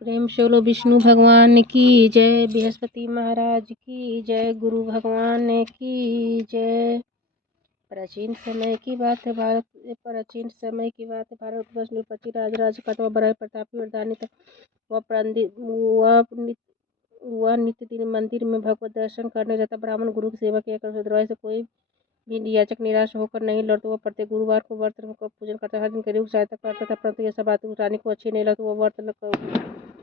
प्रेम से बोलो विष्णु भगवान की जय, बृहस्पति महाराज की जय, गुरु भगवान की जय। प्राचीन समय की बात है भारत वर्ष निपति राज कटवा बराय प्रतापी वरदानी था। वह नित्य दिन मंदिर में भगवत दर्शन करने जाता। ब्राह्मण गुरु की सेवा किया कर द्रोह से कोई भी याचक निराश होकर नहीं लौटता। वह प्रत्येक गुरुवार को व्रत का पूजन करता, हर दिन गरीब की सहायता करता था। परंतु यह सब बातें रानी को अच्छी नहीं लगती।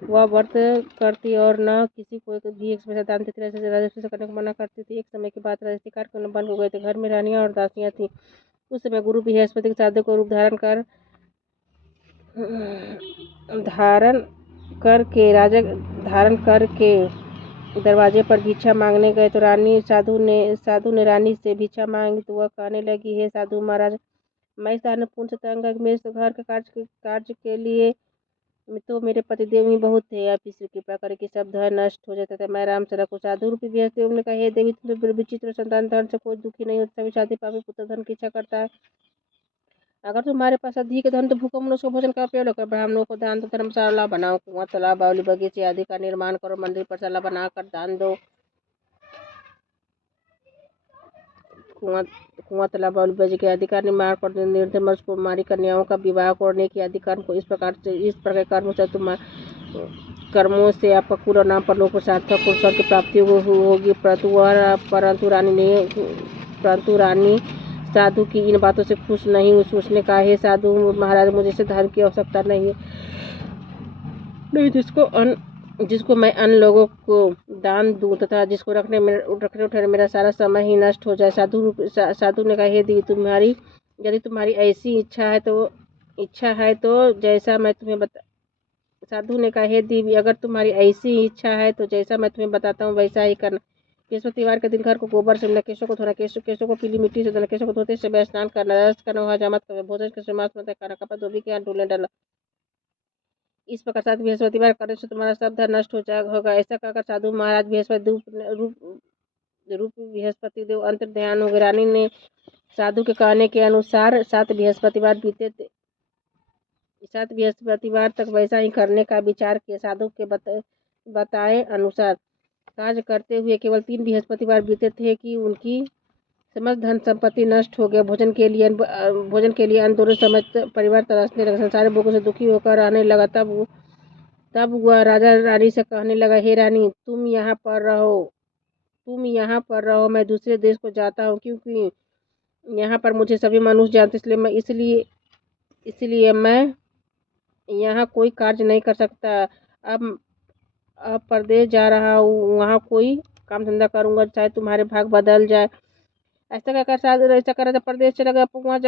वह व्रत करती और न किसी को भी एक पैसा दान देती। राजस्व से करने को मना करती थी। एक समय की बात, राजस्थान के बन हो गए थे। घर में रानियां और दासियां थी। उस समय गुरु बृहस्पति के साधु को रूप धारण करके दरवाजे पर भिक्षा मांगने गए तो साधु ने रानी से भिक्षा मांगी तो वह कहने लगी, हे साधु महाराज, मैं इस अन्नपूर्ण से तंग है। मेरे घर के कार्य के लिए तो मेरे पतिदेव ही बहुत थे। आप ईश्वर कृपा करे कि सब धन नष्ट हो जाता था, मैं राम से रखूं। साधु रूपी बृहस्पति ने कहा, हे देवी, तुम्हें विचित्र संतान, धन से कोई दुखी नहीं होता, शादी पापी पुत्र धन की इच्छा करता है। अगर तुम्हारे पास अधिक धन तो भूखों मनुष्य को भोजन का उपयोग कर, ब्राह्मणों को दान दो, धर्मशाला बनाओ, कुआं तालाब बावली बगीचे आदि का निर्माण करो, मंदिर पाठशाला बनाकर दान दो। कुआं तालाब बावली बगीचे के अधिकार निर्माण कर निर्धन कुमारी कन्याओं का विवाह करने के अधिकार को इस प्रकार कर्मों से कर्मों से आपका कुल और नाम पर लोग सार्थक स्वर्ग की प्राप्ति होगी। परंतु रानी साधु की इन बातों से खुश नहीं हुई। उसने कहा, हे साधु महाराज, मुझे से धन की आवश्यकता नहीं जिसको मैं अन्य लोगों को दान दूं तथा जिसको रखने उठने मेरा सारा समय ही नष्ट हो जाए। साधु ने कहा, हे देवी, यदि तुम्हारी ऐसी इच्छा है तो जैसा मैं तुम्हें साधु ने कहा, हे देवी, अगर तुम्हारी ऐसी इच्छा है तो जैसा मैं तुम्हें बताता हूँ वैसा ही करना। बृहस्पतिवार के दिन घर को गोबर से केशों को धोना, केशों को पीली मिट्टी से धोना, केशों को धोते समय स्नान करना, रस करना, हजामत करना, भोजन के समास मत करना, कपड़ा धोबी के हाथ धुलने डालना। इस प्रकार साथ बृहस्पतिवार करने से तुम्हारा सब धन नष्ट होगा। ऐसा कहकर साधु महाराज रूप बृहस्पति देव अंतर ध्यान हो गए। रानी ने साधु के कहने के अनुसार 7 बृहस्पतिवार तक वैसा ही करने का विचार किया। साधु के बताए अनुसार कार्य करते हुए केवल 3 बृहस्पतिवार बीते थे कि उनकी समस्त धन संपत्ति नष्ट हो गया। भोजन के लिए अन्न दोनों समय परिवार तरसने लगा, संसार भोगों से दुखी होकर रहने लगा। तब वह राजा रानी से कहने लगा, हे रानी, तुम यहाँ पर रहो, मैं दूसरे देश को जाता हूँ, क्योंकि यहाँ पर मुझे सभी मनुष्य जानते, इसलिए मैं यहाँ कोई कार्य नहीं कर सकता। अब परदेश जा रहा हूँ, वहाँ कोई काम धंधा करूँगा, चाहे तुम्हारे भाग बदल जाए। ऐसा करा था। प्रदेश चला गया। वहाँ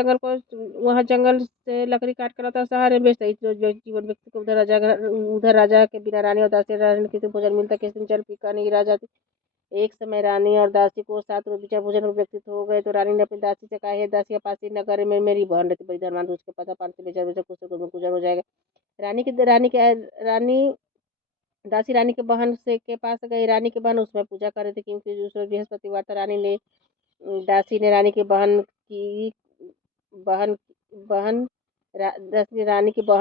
जंगल से लकड़ी काट कर लाता, शहर में बेचता। जीवन व्यक्ति को उधर राजा के बिना रानी और दासी रानी किसी भोजन मिलता, किसी दिन जल पीकर नहीं रह जाती। एक समय रानी और दासी को 7 रोज बिचार भोजन व्यक्तित्व हो गए तो रानी ने अपनी दासी से कहा, हे दासी, पासी नगर में मेरी बहन रहती, बड़ी धनवान, उसके पता पान से बेचार कुछ गुजर हो जाएगा। दासी रानी के बहन से के पास गई। रानी की बहन उसमें पूजा कर रही थी, क्योंकि दूसरे बृहस्पतिवार था। दासी ने रानी की बहन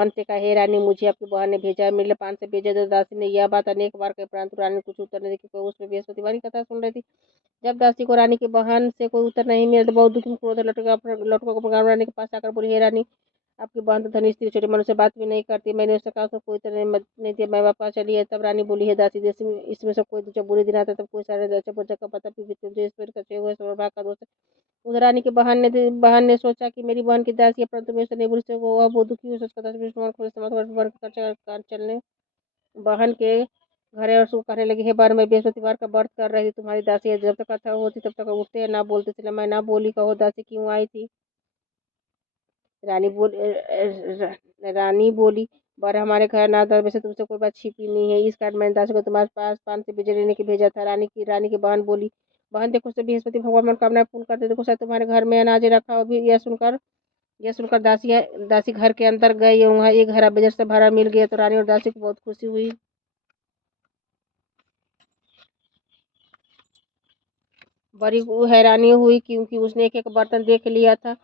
से कहा, हे रानी, मुझे आपकी बहन ने भेजा है, मेरे लिए 5 से भेजे दो। दासी ने यह बात अनेक बार कही, परंतु रानी ने कुछ उत्तर नहीं दिया, क्योंकि उसमें बृहस्पतिवार की कथा सुन रही थी। जब दासी को रानी की बहन से कोई उत्तर नहीं मिला तो बहुत दुखी क्रोध लौटकर अपने रानी के पास आकर बोली, हे रानी, आपकी बहन तो धनी स्त्री, छोटे मनुष्य से बात भी नहीं करती। मैंने उससे कहा, उसको कोई तरह नहीं दिया, मैं वापस चली है। तब रानी बोली, हे दासी, इसमें से कोई जब बुरे दिन आता तब कोई सारे अच्छा पूजा का पता भी जो ईश्वर का हुए सौभाग्य का दोष। उधर रानी की बहन ने सोचा कि मेरी बहन की दासी है, परंतु मेरे से नहीं बोली, वह बहुत दुखी हुई। सोचकर चलने बहन के घर और उसको कहने लगी, हे बहन, मैं बृहस्पतिवार का व्रत कर रही थी, तुम्हारी दासी है, जब तक कथा होती तब तक उठते ना बोलते थे। मैं ना बोली, कहो दासी क्यों आई थी? रानी बोली, बर हमारे घर ना था, वैसे तुमसे कोई बात छिपी नहीं है, इस कारण मैंने दासी को तुम्हारे पास 5 से बिजली लेने के भेजा था। रानी की बहन बोली, बहन, देखो से बृहस्पति भगवान मनोकामना पूर्ण करते, देखो शायद तुम्हारे घर में अनाज रखा हो। भी यह सुनकर दासी घर के अंदर गई। वहाँ एक हरा बजट से भरा मिल गया तो रानी और दासी को बहुत खुशी हुई। बड़ी हैरानी हुई, क्योंकि उसने एक बर्तन देख लिया था।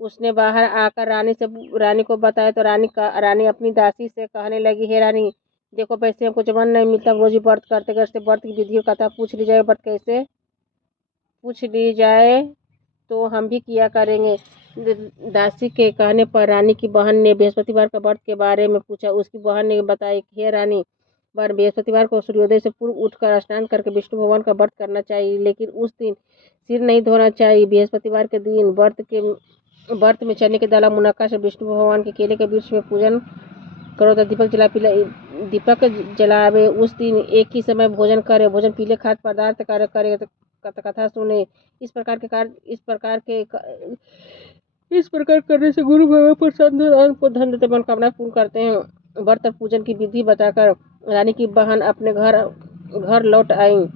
उसने बाहर आकर रानी को बताया तो रानी अपनी दासी से कहने लगी, हे रानी, देखो वैसे हमको जबान नहीं मिलता, रोज ही व्रत करते करते व्रत की विधि और कथा पूछ ली जाए, व्रत कैसे पूछ ली जाए तो हम भी किया करेंगे। दासी के कहने पर रानी की बहन ने बृहस्पतिवार का व्रत के बारे में पूछा। उसकी बहन ने बताया कि हे रानी, बृहस्पतिवार को सूर्योदय से पूर्व उठकर स्नान करके विष्णु भगवान का व्रत करना चाहिए, लेकिन उस दिन सिर नहीं धोना चाहिए। बृहस्पतिवार के दिन व्रत में चने के दाला मुनक्का से विष्णु भगवान के केले के वृक्ष में पूजन करो तथा दीपक जलावे। उस दिन एक ही समय भोजन करे, भोजन पीले खाद्य पदार्थ कार्य करे, कथा सुने। इस प्रकार करने से गुरु भगवान प्रसन्न को धन देते मनोकामना पूर्ण करते हैं। व्रत और पूजन की विधि बताकर रानी की बहन अपने घर लौट आई।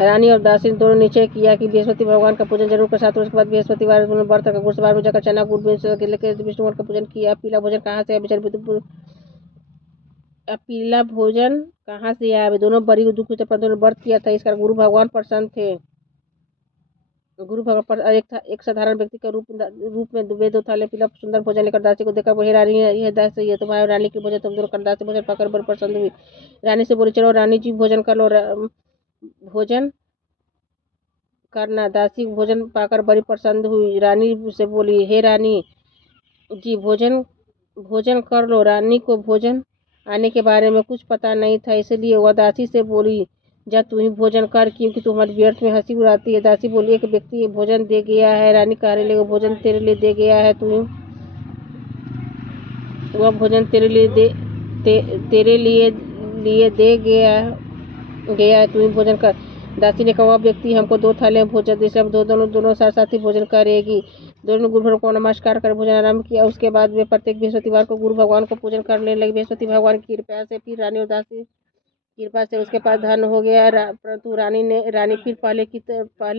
रानी और दासी दोनों निश्चय किया कि बृहस्पति भगवान का पूजन जरूर कर। 7 वर्ष के बाद बृहस्पतिवार व्रत का गुरुवार में जाकर चना गुड़ लेकर विष्णु भगवान का पूजन किया। पीला भोजन कहाँ से आया? दोनों बड़ी दुखी थे, परंतु व्रत किया था, इस कारण गुरु भगवान प्रसन्न थे। गुरु भगवान पर एक साधारण व्यक्ति के रूप में वेद उठाले पीला सुंदर भोजन लेकर दासी को देखकर बोले, रानी यह दासी ये तुम्हारे रानी की भोजन तुम दोनों कर। दासी भोजन पाकर बड़ी प्रसन्न हुई। रानी से बोली, चलो रानी जी भोजन कर लो। भोजन करना। दासी भोजन पाकर बड़ी प्रसन्न हुई। रानी से बोली, हे रानी जी भोजन कर लो। रानी को भोजन आने के बारे में कुछ पता नहीं था, इसलिए वह दासी से बोली, जा तू ही भोजन कर, क्योंकि तू हमारे व्यर्थ में हंसी उड़ाती है। दासी बोली, एक व्यक्ति भोजन दे गया है। रानी कह रही, वो भोजन तेरे लिए दे गया है, वह भोजन तेरे लिए दे गया है, तू ही भोजन कर। दासी ने कहा, वह व्यक्ति हमको 2 थाले भोजन दे, हम दोनों साथ ही भोजन करेगी। दोनों ने गुरु भगवान को नमस्कार कर भोजन आरंभ किया। उसके बाद वे प्रत्येक बृहस्पतिवार को गुरु भगवान को पूजन करने लगे। बृहस्पति भगवान की कृपा से फिर रानी और दासी कृपा से उसके पास धन हो गया, परंतु रानी फिर पहले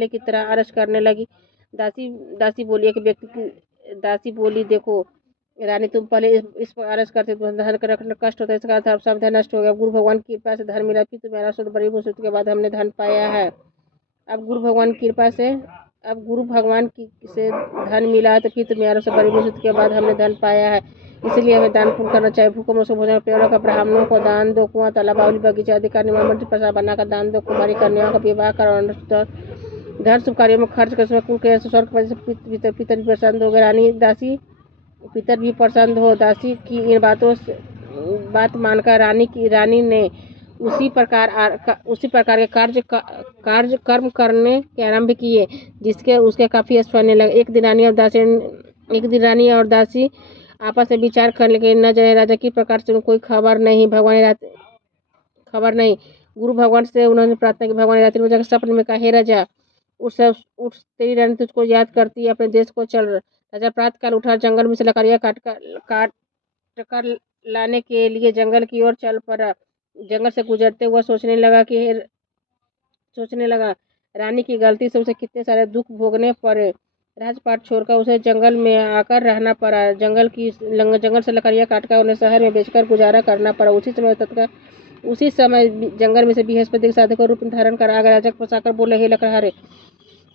की तरह आलस करने लगी। दासी बोली, देखो रानी, तुम पहले इस पर आलस करते तो धन का रखना कष्ट होता है, इसका अर्थ सब धन नष्ट हो गया। गुरु भगवान की कृपा से धन मिला, फिर तुम्हें आलस होता, बड़ी मुसीबत के बाद हमने धन पाया है। अब गुरु भगवान की से धन मिला है, तो फिर तुम्हें आलस से बड़ी मुसीबत के बाद हमने धन पाया है। इसलिए हमें दान पुण्य करना चाहिए। भूखों से भोजन, पेड़ों का ब्राह्मणों को दान दो, कुआं तालाब बावली बगीचा आदि का निर्माण मंदिर प्रसाद बनाकर दान दो, कुमारी कन्याओं का विवाह करो, धन शुभ कार्यों में खर्च कर समय कुल स्वर्ग पितर भी प्रसन्न हो गए। रानी दासी पितर भी प्रसन्न हो। दासी की इन बात मानकर रानी ने उसी प्रकार के कर्म करने के आरंभ किए, जिसके उसके काफी ऐश्वर्य लगे। एक दिन रानी और दासी आपस में विचार कर लगे, न जाने राजा की प्रकार से कोई खबर नहीं। गुरु भगवान से उन्होंने प्रार्थना की, भगवान रात्रि में जाकर सपने में कहा, हे राजा, उठ तेरी रानी तुझको याद करती है, अपने देश को चल। राजा प्रातःकाल उठा, जंगल में से लकड़ियां काट कर लाने के लिए जंगल की ओर चल पड़ा। जंगल से गुजरते हुआ सोचने लगा रानी की गलती से उसे कितने सारे दुख भोगने पड़े। राजपाट छोड़कर उसे जंगल में आकर रहना पड़ा। जंगल से लकड़ियां काटकर उन्हें शहर में बेचकर गुजारा करना पड़ा। उसी समय जंगल में से बृहस्पति साधु का रूप धारण कर आ गया। राजा को फंसाकर बोले, हे लकड़हारे,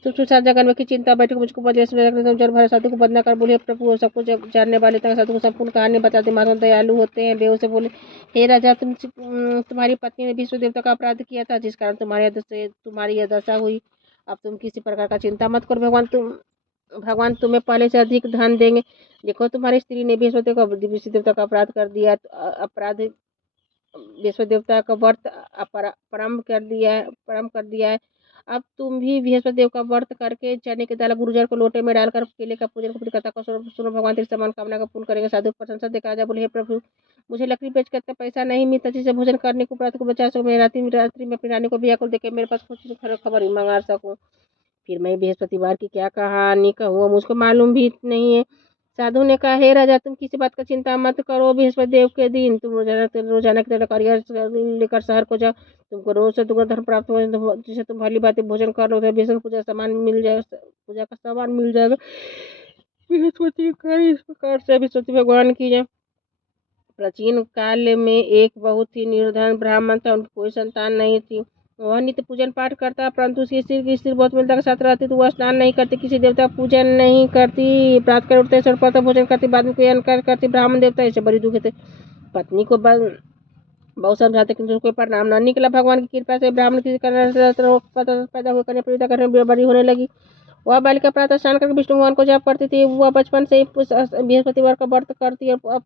तुम साथ जगन में की चिंता बैठक मुझको बदले जल भरे। साधु को बदला कर बोले, प्रभु सब कुछ जानने वाले तक साधु को संपूर्ण कहानी बता दे। महात्मा दयालु होते हैं। बेहोश से बोले, हे राजा, तुम्हारी पत्नी ने विष्णु देवता का अपराध किया था, जिस कारण तुम्हारी यह दशा हुई। अब तुम किसी प्रकार का चिंता मत करो, भगवान तुम्हें पहले से अधिक धन देंगे। देखो, तुम्हारी स्त्री ने विष्णु देवता का अपराध कर दिया, विष्णु देवता का व्रत प्रारंभ कर दिया है। अब तुम भी बृहस्पति देव का व्रत करके चने के दाल गुरुजर को लोटे में डालकर केले का पूजन पूरी कथा को सुनो, भगवान तेरी समान कामना का पूर्ण करेंगे। साधु प्रशंसा देखा। राजा बोले, हे प्रभु, मुझे लकड़ी बेच कर पैसा नहीं मिलता जिसे भोजन करने को प्रातः को बचा सकूं। मैं रात्रि में अपनी रानी को व्याकुल देखे मेरे पास कुछ खबर मंगा सकूं। फिर मैं बृहस्पतिवार की क्या कहानी कहूँ, मुझको मालूम भी नहीं है। साधु ने कहा, हे राजा, तुम किसी बात का चिंता मत करो। बृहस्पति देव के दिन तुम रोजाना की तरह कार्य लेकर शहर को जाओ। तुमको रोज से दुगना धन प्राप्त हो, जिसे तुम भली बात भोजन कर लो, बृहस्पति पूजा का सामान मिल जाएगा। बृहस्पति कार्य इस प्रकार से बृहस्पति भगवान की जय। प्राचीन काल में एक बहुत ही निर्धन ब्राह्मण था, उनकी कोई संतान नहीं थी। वह नित्य पूजन पाठ करता, परंतु उसकी स्त्री बहुत मिलता के साथ रहती, तो वह स्नान नहीं करती, किसी देवता पूजन नहीं करती, प्रातः कर उठते स्वर्ण भोजन करती, बाद में कोई अन्य कार्य करती। ब्राह्मण देवता ऐसे बड़ी दुखी थे। बहुत समझाते किंतु कोई परिणाम न निकला। भगवान की कृपा से ब्राह्मण की पैदा हुए कन्या प्रतीक्षा करने बड़ी होने लगी। वह बालिका प्रातः स्नान करके विष्णु भगवान को जाप करती थी। वह बचपन से ही बृहस्पतिवार का व्रत करती और अब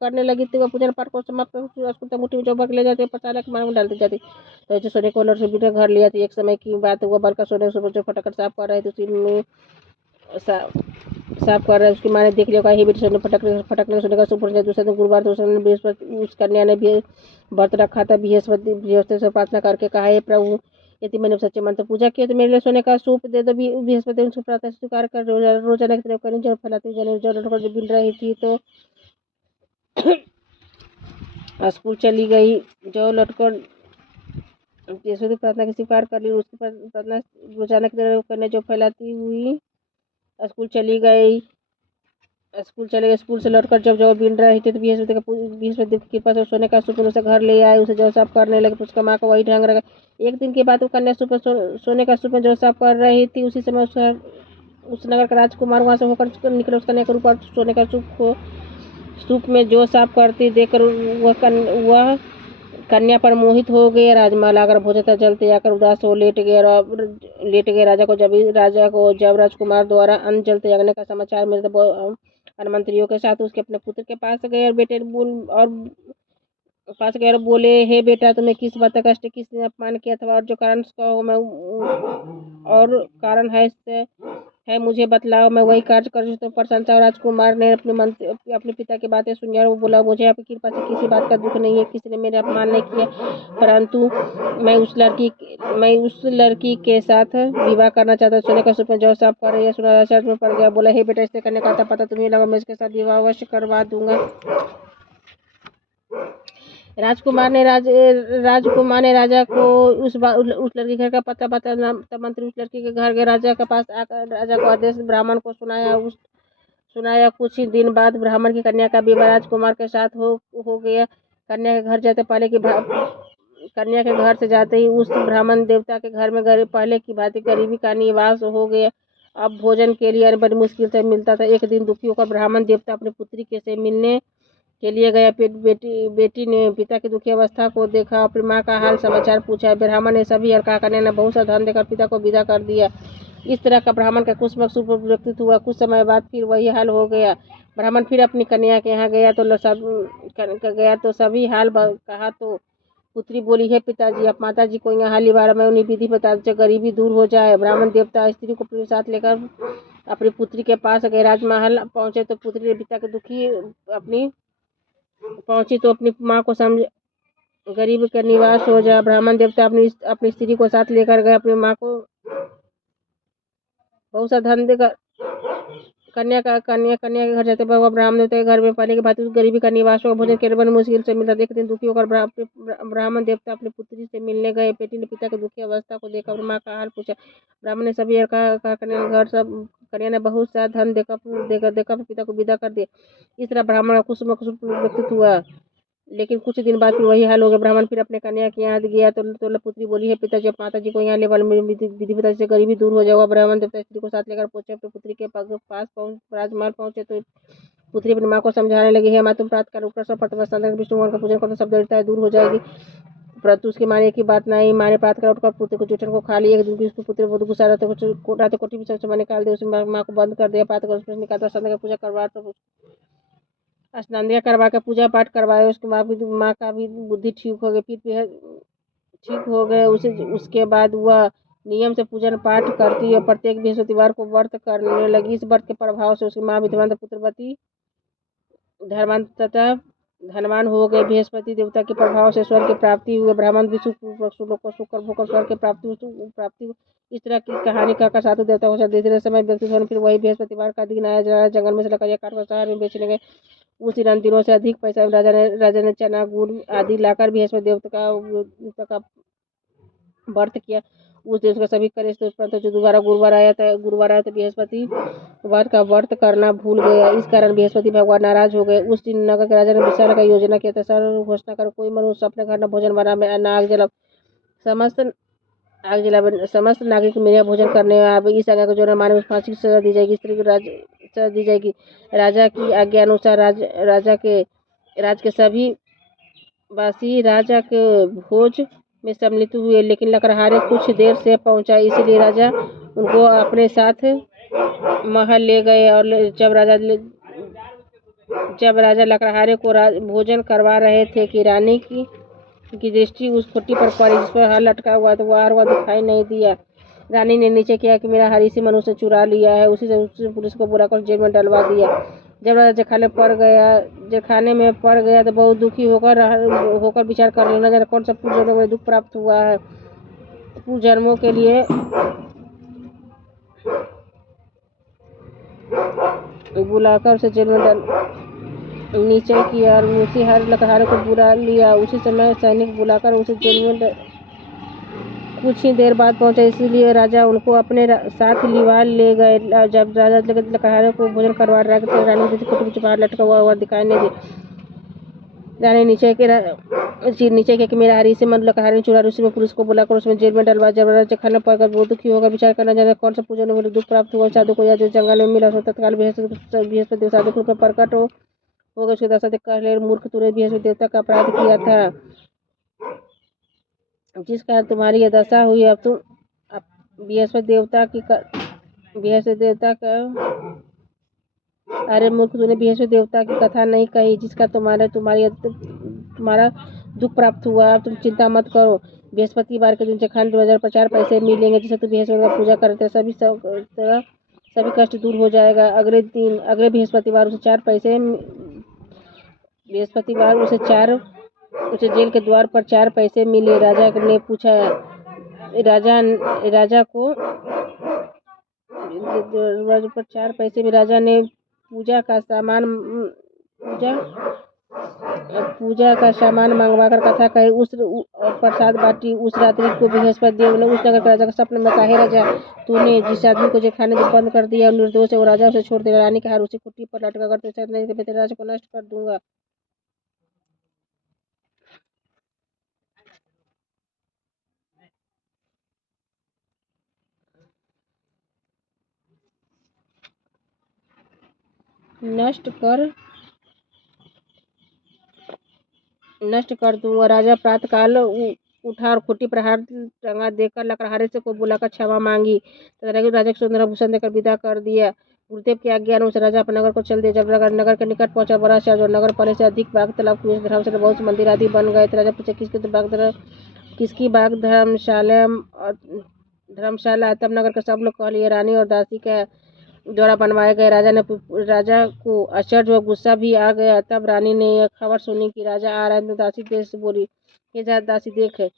करने लगी थी। वह पूजन पाठ को समाप्त कर मुट्ठी में चौबक ले जाते पसारा के मार्ग में डालती जाती। तो जो सोने को लड़ से बेटा घर लिया थी। एक समय की बात, वह बालिका सोने से जो फटाकर साफ कर रहे थे उसी में साफ कर रहे उसकी माँ ने देख लिया, कहा हे बेटी सोने फटकने सोने का शुभ हो जाए। दूसरे दिन गुरुवार तो उसने बृहस्पति उस कन्या ने भी व्रत रखा था। बृहस्पति से प्रार्थना करके कहा, हे प्रभु यदि मैंने सच्चे मन से पूजा किया तो मेरे लिए सोने का सूप दे दो। बृहस्पति उसकी प्रार्थना स्वीकार कर रोजाना की तरह करी जल फैलाती जल बिल रही थी तो स्कूल चली गई। जो लौटकर बृहस्पति प्रार्थना की स्वीकार कर ली। उसकी प्रार्थना रोजाना की तरह करने जो फैलाती हुई स्कूल चली गई। स्कूल से लौटकर जब बिन रही थी तो बृहस्पति की कृपा से सोने का सूप उसे घर ले आए। उसे जो साफ करने लगे उसका माँ को वही ढंग रखा। एक दिन की बात, वो कन्या सोने का सूप में जो साफ कर रही थी उसी समय उस नगर का राजकुमार वहां से होकर निकले। उस कन्या के रूप सोने का सूप में जो साफ करती देखकर वह कन्या पर मोहित हो गए। राजमहल आकर भोजन जलते आकर उदास हो लेट गए। राजा को जब राजकुमार द्वारा अन्न जलते जगने का समाचार मिलता मंत्रियों के साथ उसके अपने पुत्र के पास गए और बोले, हे बेटा तुम्हें किस बात का कष्ट, किसने अपमान किया था और जो कारण कहो मैं और कारण है मुझे बतलाओ, मैं वही कार्य कर तो प्रशंसा। और राजकुमार ने अपने पिता की बातें सुनी और वो बोला, मुझे आपकी कृपा से किसी बात का दुख नहीं है, किसी ने मेरा अपमान नहीं किया, परंतु मैं उस लड़की के साथ विवाह करना चाहता। सोने का सूप में जो साफ कर रही है सुना शर्त में पड़ गया। बोला, हे बेटा इससे करने का पता तुम्हें लगा, मैं इसके साथ विवाह अवश्य करवा दूंगा। राजकुमार ने राजा को उस लड़की के घर का पता बताया। तब मंत्री उस लड़की के घर गए। राजा के पास आकर राजा को आदेश ब्राह्मण को सुनाया। कुछ ही दिन बाद ब्राह्मण की कन्या का विवाह राजकुमार के साथ हो गया। कन्या के घर से जाते ही उस ब्राह्मण देवता के घर में पहले की भांति गरीबी का निवास हो गया। अब भोजन के लिए बड़ी मुश्किल से मिलता था। एक दिन दुखी होकर ब्राह्मण देवता अपनी पुत्री से मिलने के लिए गया। बेटी ने पिता की दुखी अवस्था को देखा, अपनी माँ का हाल समाचार पूछा। ब्राह्मण ने सभी और कन्या ने बहुत सा धन देकर पिता को विदा कर दिया। इस तरह का ब्राह्मण का कुछ व्यक्तित्व हुआ। कुछ समय बाद फिर वही हाल हो गया। ब्राह्मण फिर अपनी कन्या के यहाँ गया तो सभी हाल कहा तो पुत्री बोली, है पिताजी आप माता जी को यहाँ हाली बार मैं उन्हें विधि बता दे, गरीबी दूर हो जाए। ब्राह्मण देवता स्त्री को अपने साथ लेकर अपनी पुत्री के पास गए। राजमहल पहुंचे तो पुत्री ने पिता के दुखी पहुंची तो अपनी माँ को समझ गरीब का निवास हो जाए। ब्राह्मण देवता अपनी स्त्री को साथ लेकर गए। अपनी माँ को बहुत सा धन देकर कन्या के घर जाते वह ब्राह्मण देवता के घर में पहले के भांति उस गरीबी का निवास होगा। भोजन के बड़ी मुश्किल से मिलता। एक दिन दुखी होकर ब्राह्मण देवता अपनी पुत्री से मिलने गए। बेटी ने पिता की दुखी अवस्था को देखा और माँ का हाल पूछा। ब्राह्मण ने सभी कन्या ने बहुत सा धन देकर पिता को विदा कर दिया। इस तरह ब्राह्मण का कुछ व्यक्तित्व हुआ। लेकिन कुछ दिन बाद फिर वही हाल हो गया। ब्राह्मण फिर अपने कन्या के यहाँ गया तो पुत्री बोली, है पिताजी माता जी को यहाँ ले विधि पिताजी से गरीबी दूर हो जाएगा। ब्राह्मण देवता स्त्री को साथ लेकर पहुंचे। अपनी पुत्री के पास राजमहल पहुंचे तो पुत्री अपनी माँ को समझाने लगी, है माँ तुम प्रातः काल उठकर विष्णु भगवान का पूजन कर तो सब दरिद्रता दूर हो जाएगी। परंतु उसकी माने की बात नहीं माने। प्रातः काल उठकर पुत्री को चूचन को खा लिया। एक दिन की उसकी पुत्री बहुत गुस्सा रहते कोठी में से निकाल दिया। उसने माँ को बंद कर दिया। प्रातः काल निकालकर पूजा करवा तो स्नान करवा के पूजा पाठ करवाए। उसके बाद माँ का भी बुद्धि ठीक हो गई। फिर ठीक हो गए। उसके बाद वह नियम से पूजन पाठ करती और प्रत्येक बृहस्पतिवार को व्रत करने लगी। इस व्रत के प्रभाव से उसकी माँ विद्वान पुत्रवती धनवान हो गए। बृहस्पति देवता के प्रभाव से स्वर्ग की प्राप्ति हुई। ब्राह्मण भी शुक्र भोकर स्वर्ग की प्राप्ति इस तरह की कहानी कहकर साधु देवता हो जाते। धीरे समय व्यक्ति फिर वही बृहस्पतिवार का दिन आया। जंगल में से लकड़ियाँ काटकर शहर में बेचने गए। उस दिनों से अधिक पैसा राजा ने चना गुड़ आदि लाकर बृहस्पति देवता का व्रत किया। उस दिन उसका सभी करे परंतु जो दोबारा गुरुवार आया तो बृहस्पति का व्रत करना भूल गया। इस कारण बृहस्पति भगवान नाराज हो गए। उस दिन नगर के राजा ने विशाल का योजना किया था। सर घोषणा कर कोई मनुष्य अपने घर न भोजन बना में न आग जला समस्त नागरिक मेरे भोजन करने अब इस आज्ञा को जो न माने उस फांसी की सजा दी जाएगी। स्त्री को सजा दी जाएगी। राजा की आज्ञा अनुसार राज के सभी वासी राजा के भोज में सम्मिलित हुए, लेकिन लकड़हारे कुछ देर से पहुंचा, इसलिए राजा उनको अपने साथ महल ले गए। और जब राजा लकड़हारे को भोजन करवा रहे थे कि रानी की दृष्टि उस खुट्टी पर पड़ी जिस पर हार लटका हुआ, तो वह दिखाई नहीं दिया। रानी ने नीचे किया कि मेरा हार इसी मनुष्य ने चुरा लिया है। उसी से पुलिस को बुलाकर जेल में डलवा दिया। जब राजा जखाने में पड़ गया तो बहुत दुखी होकर विचार कर लेना जाने कौन सा पूर्वजन्मों में दुख प्राप्त हुआ है। पूर्वजन्मों के लिए बुलाकर उसे जेल में नीचे किया और उसी हर लकड़हारे को बुला लिया। उसी समय सैनिक बुलाकर उसे जेल में कुछ ही देर बाद पहुंचा, इसलिए राजा उनको अपने साथ लिवा ले गए। जब राजा लकड़हारे को भोजन करवा रहा था, रानी को कुछ बाहर लटका हुआ दिखाई नहीं दी। रानी नीचे किया कि मेरा हारी से मन लकड़हारे ने चुरा, उसी में पुलिस को बुलाकर उसमें जेल में डलवा। जब राजा खाने पड़कर बहुत दुखी होकर विचार करना जाने कौन सा पूजन में दुख प्राप्त हुआ। साधु को यह जो जंगल में मिला, तत्काल बृहस्पति साधु के ऊपर प्रकट हो गए। उसके दशा देखकर ले मूर्ख, तूने बृहस्पति देवता का अपराध किया था, जिस कारण तुम्हारी यह दशा हुई। अब तुम बृहस्पति देवता का अरे मूर्ख, तूने बृहस्पति देवता की कथा नहीं कही, जिसका तुम्हारा दुख प्राप्त हुआ। अब तुम चिंता मत करो, बृहस्पतिवार के दिन जखान 2000 पर 4 पैसे मिलेंगे, जिसे तुम बृहस्पति का पूजा करते सभी कष्ट दूर हो जाएगा। अगले बृहस्पतिवार उसे जेल के द्वार पर 4 पैसे मिले। राजा ने पूछा, राजा को पर 4 पैसे में राजा ने पूजा का सामान मंगवाकर कथा कही और प्रसाद बांटी। उस रात्रि को बृहस्पति देव ने उस नगर के राजा का सपने में कहा, राजा, तूने जिस आदमी को खाने से बंद कर दिया निर्दोष है, वो राजा उसे छोड़ देगा। रानी का हार उसी कुट्टी पर लटका कर तो नहीं, मैं तेरे राजा को नष्ट कर दूंगा। नष्ट कर दूंगा। राजा प्रातःकाल उठा और खुट्टी पर हार टंगा देकर लकड़हारे से को बुलाकर क्षमा मांगी। राजा को सुंदर आभूषण देकर विदा कर दिया। गुरुदेव की आज्ञा अनुसार राजा अपने नगर को चल दिया। जब नगर के निकट पहुंचा, बड़ा शहर और नगर पहले से अधिक बाग तालाब हुए, धर्मशाला बहुत से मंदिर आदि बन गए थे। राजा पूछे, किसकी बाग धर्मशाला? तब नगर के सब लोग कह लिए, रानी और दासी के द्वारा बनवाए गए। राजा को आश्चर्य और गुस्सा भी आ गया। तब रानी ने यह खबर सुनी कि राजा आ रहा है, तो दासी देश से बोली, हे दासी देख।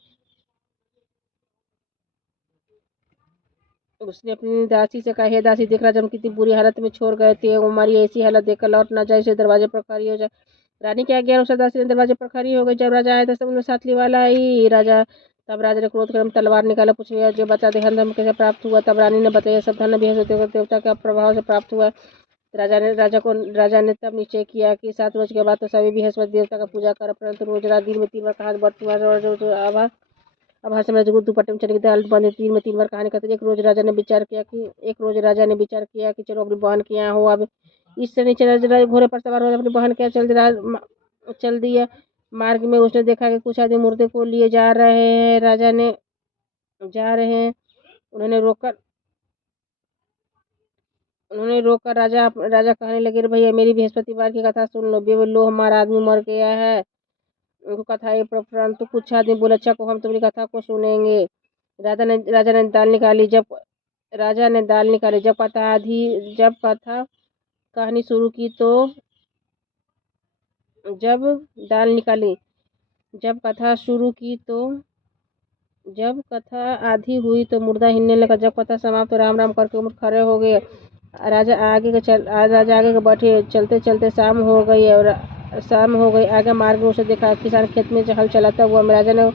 उसने अपनी दासी से कहा, हे दासी देख, राजा हम कितनी बुरी हालत में छोड़ गए थे, वो हमारी ऐसी हालत देखकर लौट ना जाए, इसे दरवाजे पर खड़ी हो जाए। रानी की आज्ञा अनुसार दासी ने दरवाजे पर खड़ी हो गई। जब राजा आया तो सब उन्हें साथ लिवाला आई। तब राजा ने क्रोध कर तलवार निकाला, पूछा, जो बता दे धन कैसे प्राप्त हुआ। तब रानी ने बताया, सब धन बृहस्पति देवता के प्रभाव से प्राप्त हुआ। राजा ने तब निश्चय किया कि 7 रोज के बाद तो सभी बृहस्पति देवता का पूजा कर, परंतु रोज रात दिन में 3 बार कहा तुम्हारा अब हर समय जरूर दुपट्टे में चने की दाल बने, दिन में 3 बार कहानी करते। एक रोज राजा ने विचार किया कि चलो अपनी बहन के यहाँ हो। अब इस नीचे घोड़े पर सवार हो अपनी बहन के यहाँ चल दिया। मार्ग में उसने देखा कि कुछ आदमी मुर्दे को लिए जा रहे हैं। उन्होंने रोककर राजा कहने लगे, भैया मेरी बृहस्पतिवार की कथा सुन लो, हमारा आदमी मर गया है। उनको कथा है, परंतु कुछ आदमी बोले, अच्छा को हम तुम्हारी कथा को सुनेंगे। राजा ने दाल निकाली। जब कथा कहानी शुरू की तो जब कथा आधी हुई तो मुर्दा हिलने लगा। जब कथा समाप्त तो राम राम करके उठ खड़े हो गए। राजा आगे के बैठे। चलते चलते शाम हो गई। आगे मार्ग में उसे देखा किसान खेत में हल चलाता हुआ। राजा ने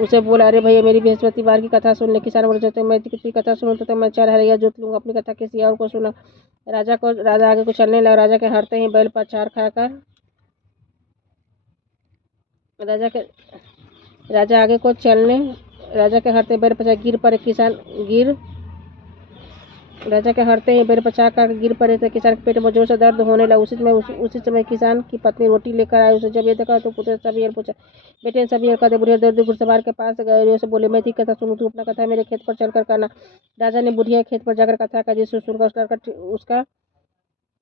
उसे बोला, अरे भैया मेरी बृहस्पतिवार की कथा सुन ले। किसान बोले, तो मैं कितनी कथा सुनूं, तो मैं 4 हरिया जोत लूंगा, अपनी कथा किसी और को सुना। राजा आगे को चलने लगा। राजा के हरते ही बैल पर चार खाकर राजा के हाथ में बैल पचा गिर राजा के हरते ही बेर पछा कर गिर पड़े थे। किसान के पेट में जोर से दर्द होने लगा। उसी समय किसान की पत्नी रोटी लेकर आई। उसे जब ये देखा तो पुत्र सबियर पूछा, बेटे ने सबियर कहते बुढ़िया दर्द घुड़सवार के पास गए। उसे बोले, मैं थी कथा सुनू, तू अपना कथा मेरे खेत पर चलकर करना। राजा ने बुढ़िया खेत पर जाकर कथा का जिसको सुनकर उसका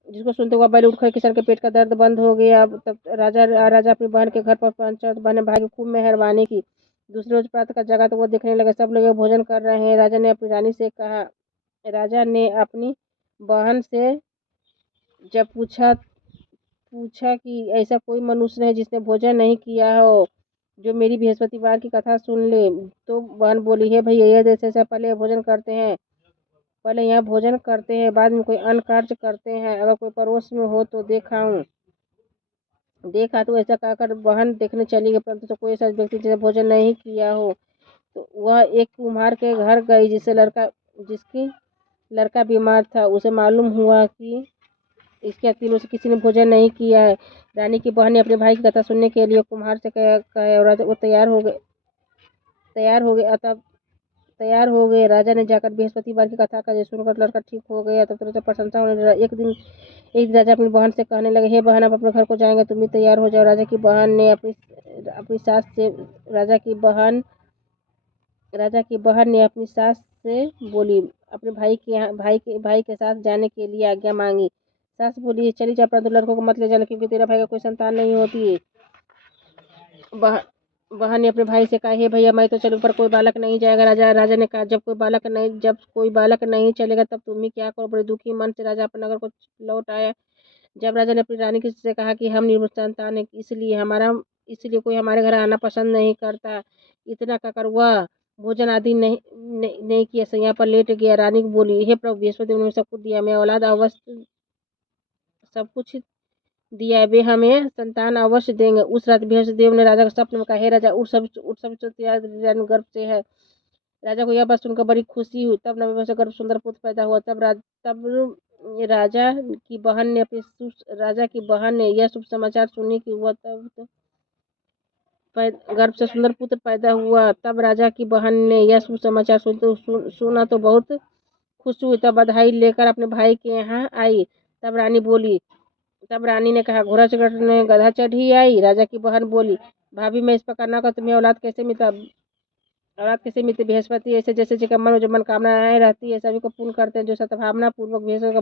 जिसको सुनते हुआ बैल उठकर किसान के पेट का दर्द बंद हो गया। तब राजा अपनी बहन के घर पर पहुंचा। बहन ने भाई की खूब मेहरबानी की। दूसरे रोज प्रातः का जगा तो वो देखने लगे सब लोग भोजन कर रहे हैं। राजा ने अपनी बहन से जब पूछा पूछा कि ऐसा कोई मनुष्य है जिसने भोजन नहीं किया हो, जो मेरी बृहस्पतिवार की कथा सुन ले। तो बहन बोली, है भैया, यह देश ऐसा पहले यहाँ भोजन करते हैं, बाद में कोई अन्य कार्य करते हैं। अगर कोई पड़ोस में हो तो देखा तो ऐसा कहकर बहन देखने चली गई, परंतु तो कोई ऐसा व्यक्ति जिसने भोजन नहीं किया हो। तो वह एक कुम्हार के घर गई जिसकी लड़का बीमार था। उसे मालूम हुआ कि इसके तीनों से किसी ने भोजन नहीं किया है। रानी की बहन ने अपने भाई की कथा सुनने के लिए कुम्हार से कहा और वो तैयार हो गए। राजा ने जाकर बृहस्पतिवार की कथा का सुनकर लड़का ठीक हो गया। तब तरह से प्रशंसा होने लगा। एक दिन राजा अपनी बहन से कहने लगे, हे बहन, आप अपने घर को जाएंगे, तुम भी तैयार हो जाओ। राजा की बहन ने अपनी सास से अपनी सास से बोली, अपने भाई के साथ जाने के लिए आज्ञा मांगी। सास बोली, चली जा, परंतु लड़कों को मत ले जाना, क्योंकि तेरा भाई का कोई संतान नहीं होती। बहन ने अपने भाई से कहा, हे भैया, मैं तो चलूं पर कोई बालक नहीं जाएगा। राजा ने कहा, जब कोई बालक नहीं चलेगा तब तुम ही क्या करो। बड़े दुखी मन से राजा अपने नगर को लौट आया। जब राजा ने अपनी रानी से कहा कि हम निर्संतान है, इसलिए कोई हमारे घर आना पसंद नहीं करता। इतना कहकर वह भोजन आदि नहीं किया, सैया पर लेट गया। रानी बोली, हे प्रभु, बृहस्पति ने सब कुछ दिया, मैं औलाद अवश्य सब कुछ दिया है, वे हमें संतान अवश्य देंगे। उस रात बृहस्पतिदेव ने राजा को स्वप्न में कहा, हे राजा, उठ सब तैयार गर्भ से है। राजा को यह बात सुनकर बड़ी खुशी हुई। तब नवे वर्ष गर्भ सुंदर पुत्र पैदा हुआ। तब राजा की बहन ने यह शुभ समाचार सुनी कि हुआ तब तो गर्भ से सुंदर पुत्र पैदा हुआ। तब राजा की बहन ने यह शुभ समाचार सुना तो बहुत खुश हुई। तब बधाई लेकर अपने भाई के यहाँ आई। तब रानी ने कहा, घोड़ा चढ़ने गधा चढ़ी आई। राजा की बहन बोली, भाभी, मैं इस प्रकार ना कर, तुम्हें औलाद कैसे मिलती। बृहस्पति ऐसे जैसे जिनके मन में जो मनोकामनाएं रहती है सभी को पूर्ण करते हैं। जो सद्भावना पूर्वक बृहस्पति का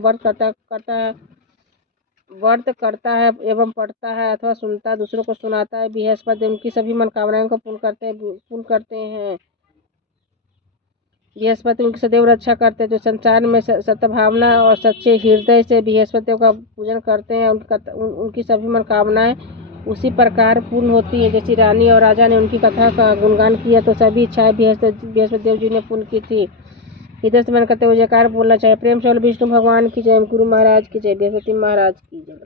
व्रत करता है एवं पढ़ता है अथवा सुनता है, दूसरों को सुनाता है, बृहस्पति उनकी सभी मनोकामनाओं को पूर्ण करते हैं। बृहस्पति उनकी सदैव रक्षा करते हैं। जो संसार में सद्भावना और सच्चे हृदय से बृहस्पति का पूजन करते हैं, उनकी सभी मनोकामनाएं उसी प्रकार पूर्ण होती है जैसी रानी और राजा ने उनकी कथा का गुणगान किया तो सभी इच्छाएं बृहस्पति देव जी ने पूर्ण की थी। इधर से मन करते हुए जयकार बोलना चाहिए। प्रेम से विष्णु भगवान की जय, गुरु महाराज की जय, बृहस्पति महाराज की जय।